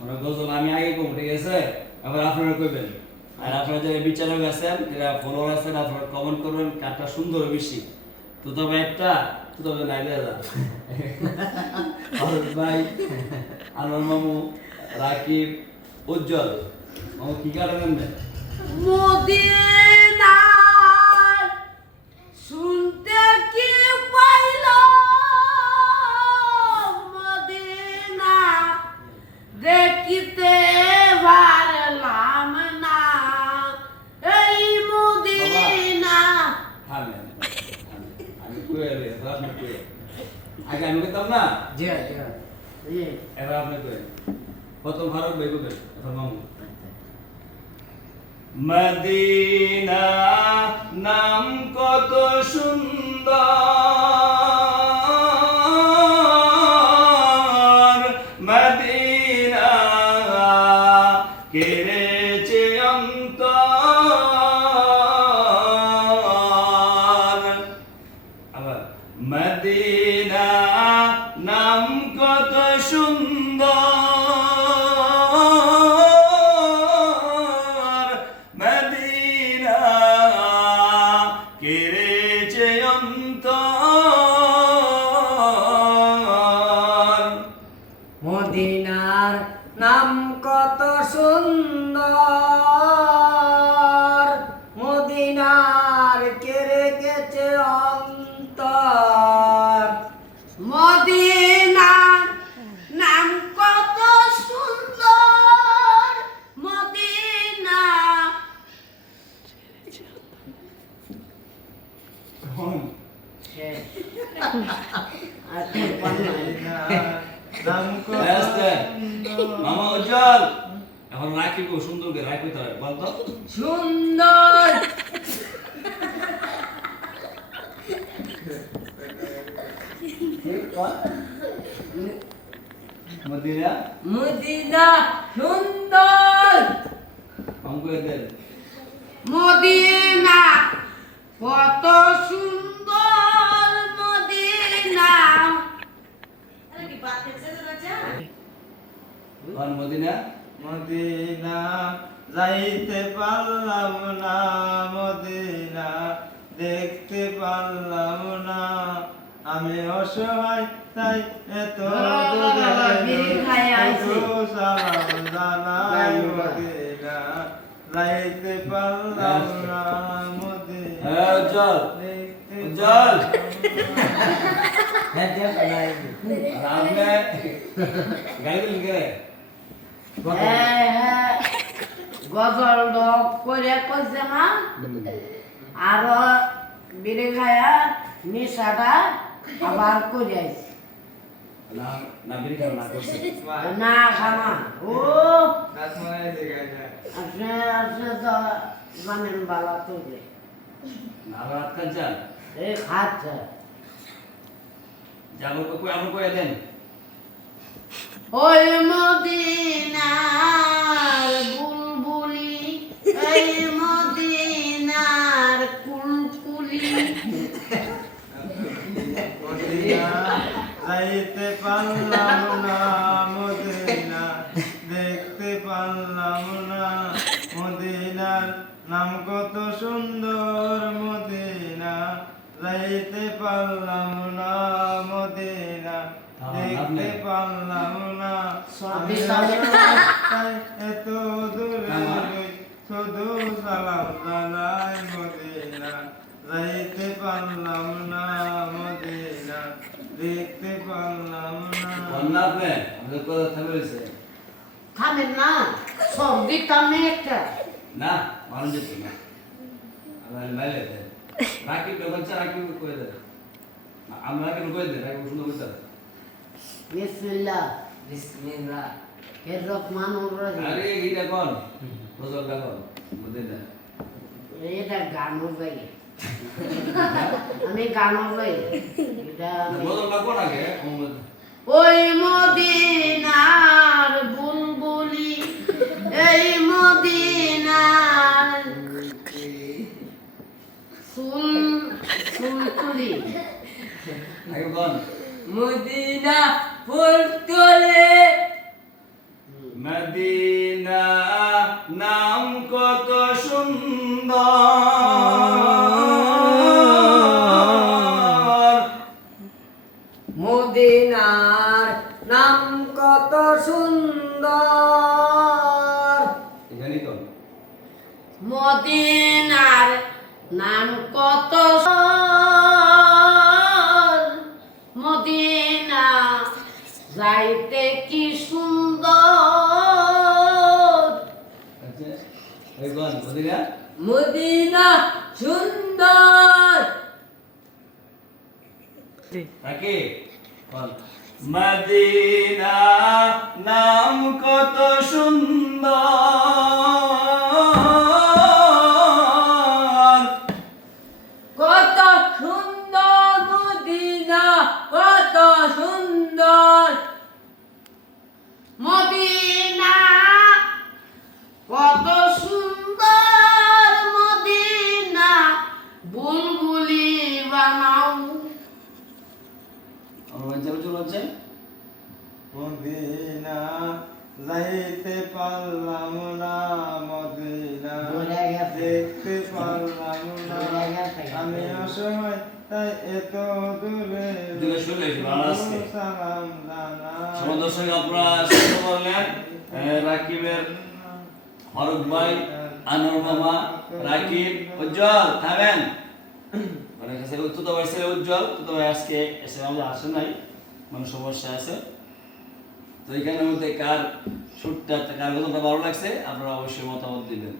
মানে গজল আমি আগে কম ঠিক আছে, আবার আপনারা কইবেন। আর আপনারা যারা বিচারক আছেন, যারা ফলোয়ার আছেন, আপনারা কমেন্ট করবেন কারটা সুন্দর বেশি। তো তবে একটা তো তবে নাই দাদা ভাই, আনোয়ার মামু, রাকিব, উজ্জ্বল মামু কি কারণে নেন? মদিনা শুনতে কি পাইল, মদিনা দেখিতে পারলাম না, এই মদিনা। আমি কয়ে আপনি কয়ে আগে আমি কইতাম না, জি জি এবার আপনি কয়ে প্রথম ভারত ভাই কইবেন এখন মামু। মদিনা নাম কত সুন্দর, মদিনা কেড়েছে অন্তর। আবার মদিনা নাম কত সুন্দর, মদিনা কেড়েছে অন্তর। মদিনার নাম কত সুন্দর, মদিনার কেড়ে গেছে অন্তর। মদিনার নাম কত সুন্দর, মদিনা। মামা উজ্জ্বল এখন রাখি খুব সুন্দর করে রাখি তার বলতো সুন্দর মদিনা মদিনা সুন্দর, অঙ্ক দেন মদিনা কত সুন্দর, মদিনা। কোন মদিনা? মদিনা যাইতে পারলাম না, মদিনা দেখতে পারলাম না, আমি অসহায় তাই এত সালাম জানাই, মদিনা যাইতে পারলাম না, মদিনা উজ্জ্বল দেখতে উজ্জ্বল আপনি গাড়ি লিখে গজল ডক করে করছে না, আরো বিড়ি খায়া নিশাটা আবার করে আইছে। না না বিড়ি খাও না করছে না খানা ও নাচ মারাইছে গাইছে। আপনি তো জানেন বালা তুলবে না রাত কাজ যান এই খাচ্ছে যাবো কই আমরা কই দেন ওই মদিনার বুলবুলি, এই মদিনার কুলকুলি। মদিনা যাইতে পারলাম না, মদিনা দেখতে পারলাম না, মদিনার নাম কত সুন্দর, মদিনা যাইতে পারলাম না, মদিনা দেখতে পারলাম না, আমি তাই এত দূরে রই, শুধু সালাম জানাই, মদিনা যাইতে পারলাম না, মদিনা দেখতে পারলাম না। বন্যা আপনি আমাদের কথা থামে রয়েছে খাবেন না সব দিতাম একটা না মানুষ যেত না আমার মাইলে দেন রাখি ব্যবস্থা রাখি কই দেন আমরা রাখি কই দেন রাখি সুন্দর কইতা বিসমিল্লাহ বিসমিল্লাহ এর রহমানুর রহিম। আরে এইটা কোন বজল গাগন বুঝেন না এটা গানও গাই, আমি গানও গাই। এটা বজল গাগন আগে ওই মদিনার বুলবুলি, এই মদিনার ফুলকুলি। আগে কোন মদিনা ফুল তোলে মদিনা কত সুন্দর এখানে কোন মদিনার নাম কত সুন্দর, মদিনা যাইতে কি সুন্দর, আচ্ছা এই কোন মদিনা মদিনা সুন্দর। নাকি কোন মদিনা নাম কত সুন্দর, কত সুন্দর মদিনা, কত সুন্দর মদিনা, কত সুন্দর মদিনা, বুলবুলি বানাও। আমার চলে হচ্ছে মদিনা যাইতে পারলাম না, মদিনা ভুলে গেছে। দেখতে পারলাম না, ভুলে গেছে। আমি অসহায় তাই এত দূরে দূরে শুনলে কি ভালো আছে? সালাম জানা। সমাজ দর্শক আপনারা শুনতে পারলেন রাকিবের ফারুক ভাই, আনোয়ার মামা, রাকিব, উজ্জ্বল থামেন। মানে কাছে উত্তর ভাই ছেলে উজ্জ্বল, তো ভাই আজকে এসে আমাদের আসে নাই, মানে সমস্যা আছে। তো এখানের মধ্যে কার শুটটা কার কথাটা ভালো লাগছে আপনারা অবশ্যই মতামত দিবেন।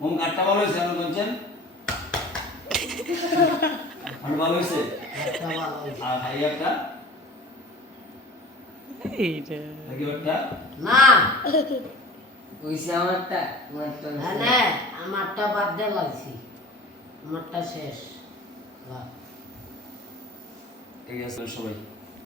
মোম কাঠটা ভালো হয়েছে আপনি বলছেন? আর ভালো হয়েছে? একটা ভালো হয়েছে। আর ভাই একটা রাকিব একটা না ওইসে আমারটা হ্যাঁ আমারটা বাদ দিয়ে লাগছি, আমারটা শেষ। বাহ। ঠিক আছে সবাই।